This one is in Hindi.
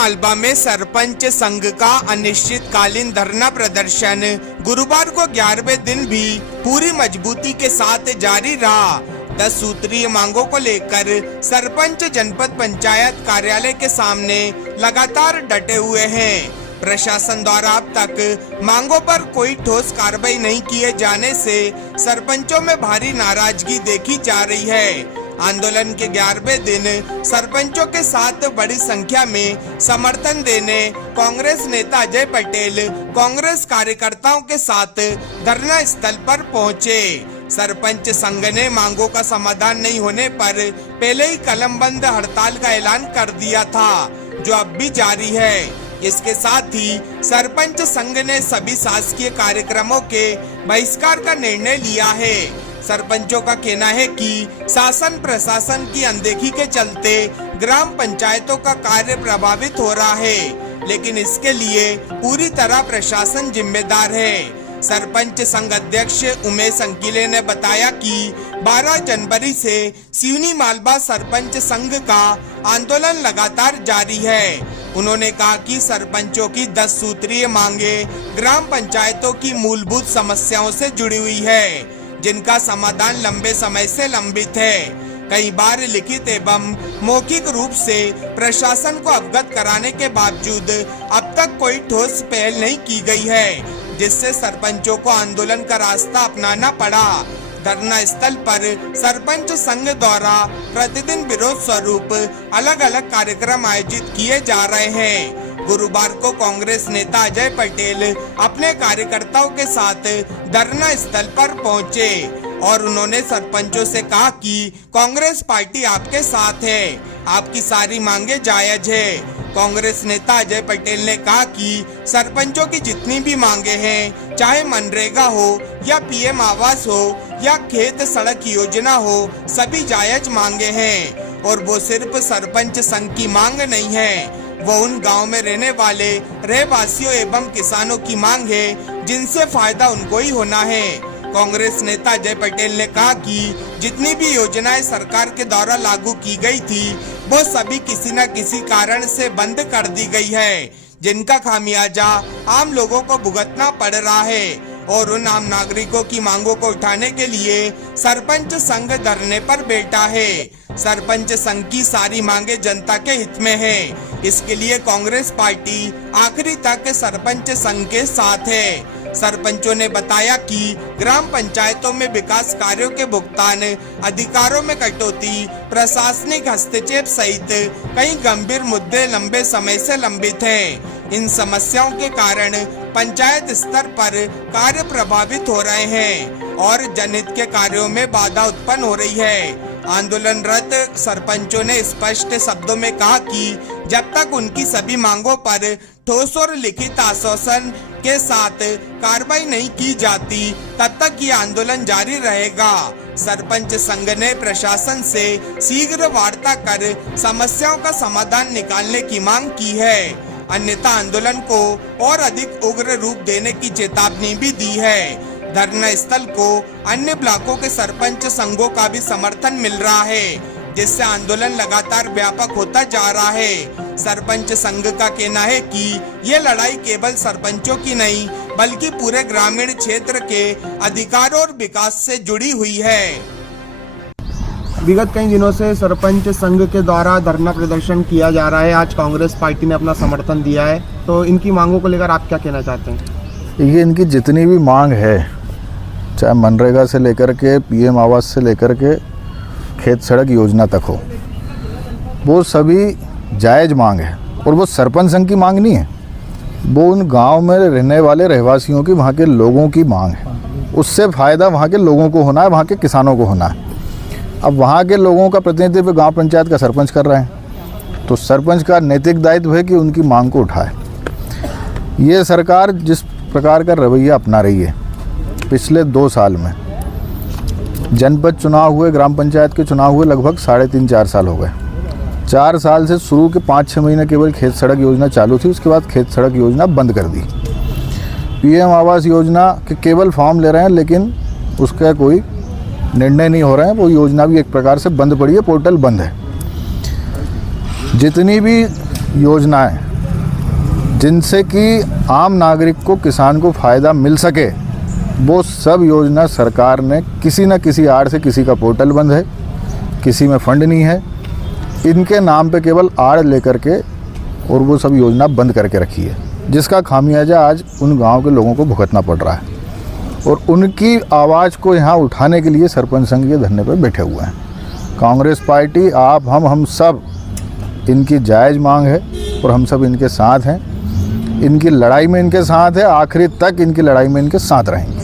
मालवा में सरपंच संघ का अनिश्चितकालीन धरना प्रदर्शन गुरुवार को 11वें दिन भी पूरी मजबूती के साथ जारी रहा। 10 सूत्रीय मांगों को लेकर सरपंच जनपद पंचायत कार्यालय के सामने लगातार डटे हुए हैं। प्रशासन द्वारा अब तक मांगों पर कोई ठोस कार्रवाई नहीं किए जाने से सरपंचों में भारी नाराजगी देखी जा रही है। आंदोलन के 11वें दिन सरपंचों के साथ बड़ी संख्या में समर्थन देने कांग्रेस नेता अजय पटेल कांग्रेस कार्यकर्ताओं के साथ धरना स्थल पर पहुंचे। सरपंच संघ ने मांगों का समाधान नहीं होने पर पहले ही कलमबंद हड़ताल का ऐलान कर दिया था, जो अब भी जारी है। इसके साथ ही सरपंच संघ ने सभी शासकीय कार्यक्रमों के बहिष्कार का निर्णय लिया है। सरपंचों का कहना है कि शासन प्रशासन की अनदेखी के चलते ग्राम पंचायतों का कार्य प्रभावित हो रहा है, लेकिन इसके लिए पूरी तरह प्रशासन जिम्मेदार है। सरपंच संघ अध्यक्ष उमेश अंकिले ने बताया कि 12 जनवरी से सिवनी मालवा सरपंच संघ का आंदोलन लगातार जारी है। उन्होंने कहा कि सरपंचों की 10 सूत्रीय मांगे ग्राम पंचायतों की मूलभूत समस्याओं से जुड़ी हुई है, जिनका समाधान लंबे समय से लंबित है। कई बार लिखित एवं मौखिक रूप से प्रशासन को अवगत कराने के बावजूद अब तक कोई ठोस पहल नहीं की गई है, जिससे सरपंचों को आंदोलन का रास्ता अपनाना पड़ा। धरना स्थल पर सरपंच संघ द्वारा प्रतिदिन विरोध स्वरूप अलग अलग कार्यक्रम आयोजित किए जा रहे हैं। गुरुवार को कांग्रेस नेता अजय पटेल अपने कार्यकर्ताओं के साथ धरना स्थल पर पहुंचे और उन्होंने सरपंचों से कहा कि कांग्रेस पार्टी आपके साथ है, आपकी सारी मांगे जायज है। कांग्रेस नेता अजय पटेल ने कहा कि सरपंचों की जितनी भी मांगे हैं, चाहे मनरेगा हो या पीएम आवास हो या खेत सड़क योजना हो, सभी जायज मांगे हैं और वो सिर्फ सरपंच संघ की मांग नहीं है, वो उन गांव में रहने वाले रहवासियों एवं किसानों की मांग है, जिनसे फायदा उनको ही होना है। कांग्रेस नेता अजय पटेल ने कहा कि जितनी भी योजनाएं सरकार के द्वारा लागू की गई थी, वो सभी किसी न किसी कारण से बंद कर दी गई है, जिनका खामियाजा आम लोगों को भुगतना पड़ रहा है और उन आम नागरिकों की मांगों को उठाने के लिए सरपंच संघ धरने पर बैठा है। सरपंच संघ की सारी मांगे जनता के हित में है, इसके लिए कांग्रेस पार्टी आखिरी तक सरपंच संघ के साथ है। सरपंचों ने बताया कि ग्राम पंचायतों में विकास कार्यों के भुगतान, अधिकारों में कटौती, प्रशासनिक हस्तक्षेप सहित कई गंभीर मुद्दे लंबे समय से लंबित हैं। इन समस्याओं के कारण पंचायत स्तर पर कार्य प्रभावित हो रहे हैं और जनहित के कार्यों में बाधा उत्पन्न हो रही है। आंदोलनरत सरपंचों ने स्पष्ट शब्दों में कहा कि जब तक उनकी सभी मांगों पर ठोस और लिखित आश्वासन के साथ कार्रवाई नहीं की जाती, तब तक ये आंदोलन जारी रहेगा। सरपंच संघ ने प्रशासन से शीघ्र वार्ता कर समस्याओं का समाधान निकालने की मांग की है, अन्यथा आंदोलन को और अधिक उग्र रूप देने की चेतावनी भी दी है। धरना स्थल को अन्य ब्लॉकों के सरपंच संघों का भी समर्थन मिल रहा है, जिससे आंदोलन लगातार व्यापक होता जा रहा है। सरपंच संघ का कहना है कि ये लड़ाई केवल सरपंचों की नहीं, बल्कि पूरे ग्रामीण क्षेत्र के अधिकारों और विकास से जुड़ी हुई है। विगत कई दिनों से सरपंच संघ के द्वारा धरना प्रदर्शन किया जा रहा है। आज कांग्रेस पार्टी ने अपना समर्थन दिया है, तो इनकी मांगों को लेकर आप क्या कहना चाहते हैं? ये इनकी जितनी भी मांग है, चाहे मनरेगा से लेकर के पीएम आवास से लेकर के खेत सड़क योजना तक हो, वो सभी जायज़ मांग है और वो सरपंच संघ की मांग नहीं है, वो उन गांव में रहने वाले रहवासियों की, वहाँ के लोगों की मांग है। उससे फ़ायदा वहाँ के लोगों को होना है, वहाँ के किसानों को होना है। अब वहाँ के लोगों का प्रतिनिधित्व गांव पंचायत का सरपंच कर रहे हैं, तो सरपंच का नैतिक दायित्व है कि उनकी मांग को उठाए। ये सरकार जिस प्रकार का रवैया अपना रही है पिछले 2 साल में, जनपद चुनाव हुए, ग्राम पंचायत के चुनाव हुए लगभग 3.5-4 साल हो गए। 4 साल से शुरू के 5-6 महीने केवल खेत सड़क योजना चालू थी, उसके बाद खेत सड़क योजना बंद कर दी। पीएम आवास योजना के केवल फॉर्म ले रहे हैं, लेकिन उसका कोई निर्णय नहीं हो रहे हैं। वो योजना भी एक प्रकार से बंद पड़ी है, पोर्टल बंद है। जितनी भी योजनाएं जिनसे कि आम नागरिक को, किसान को फ़ायदा मिल सके, वो सब योजना सरकार ने किसी न किसी आड़ से, किसी का पोर्टल बंद है, किसी में फंड नहीं है, इनके नाम पे केवल आड़ लेकर के और वो सब योजना बंद करके रखी है, जिसका खामियाजा आज उन गांव के लोगों को भुगतना पड़ रहा है। और उनकी आवाज़ को यहाँ उठाने के लिए सरपंच संघ के धरने पर बैठे हुए हैं। कांग्रेस पार्टी, आप, हम सब, इनकी जायज़ मांग है और हम सब इनके साथ हैं। इनकी लड़ाई में इनके साथ है, आखिरी तक इनकी लड़ाई में इनके साथ रहेंगे।